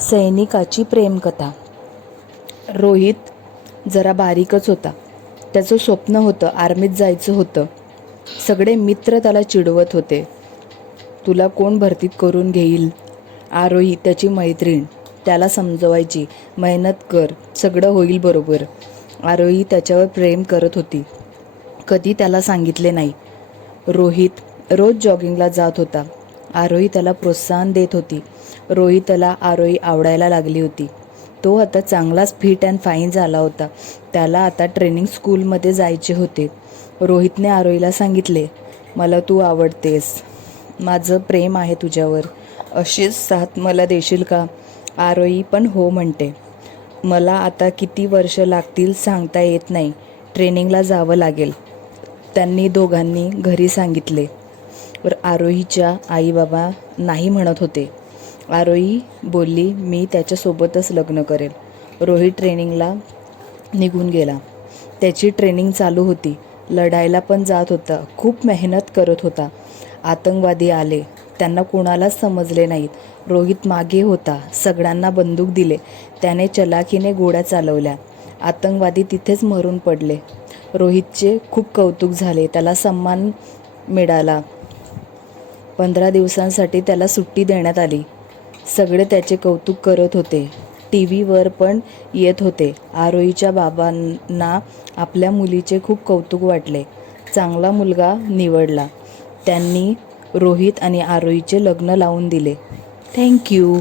सैनिकाची प्रेमकथा. रोहित जरा बारीकच होता. त्याचं स्वप्न होतं आर्मीत जायचं होतं. सगळे मित्र त्याला चिडवत होते. तुला कोण भरतीत करून घेईल? आरोही त्याची मैत्रीण त्याला समजवायची, मेहनत कर, सगळं होईल बरोबर. आरोही त्याच्यावर प्रेम करत होती. कधी त्याला सांगितले नाही. रोहित रोज जॉगिंगला जात होता. आरोही त्याला प्रोत्साहन देत होती. रोहितला आरोही आवडायला लागली होती. तो आता चांगलाच फिट अँड फाईन झाला होता. त्याला आता ट्रेनिंग स्कूलमध्ये जायचे होते. रोहितने आरोहीला सांगितले, मला तू आवडतेस, माझं प्रेम आहे तुझ्यावर, अशीच साथ मला देशील का? आरोही पण हो म्हणते. मला आता किती वर्ष लागतील सांगता येत नाही, ट्रेनिंगला जावं लागेल, त्यांनी दोघांनी घरी सांगितले. आरोहीच्या आई बाबा नाही म्हणत होते. आरोही बोलली, मी त्याच्यासोबतच लग्न करेल. रोहित ट्रेनिंगला निघून गेला. त्याची ट्रेनिंग चालू होती. लढायला पण जात होता. खूप मेहनत करत होता. आतंकवादी आले. त्यांना कोणालाच समजले नाहीत. रोहित मागे होता. सगळ्यांना बंदूक दिले. त्याने चलाखीने गोळ्या चालवल्या. आतंकवादी तिथेच मरून पडले. रोहितचे खूप कौतुक झाले. त्याला सन्मान मिळाला. 15 दिवसांसाठी त्याला सुट्टी देण्यात आली. सगळे त्याचे कौतुक करत होते. टीव्हीवर पण येत होते. आरोहीच्या बाबांना आपल्या मुलीचे खूप कौतुक वाटले. चांगला मुलगा निवडला. त्यांनी रोहित आणि आरोहीचे लग्न लावून दिले. थँक्यू.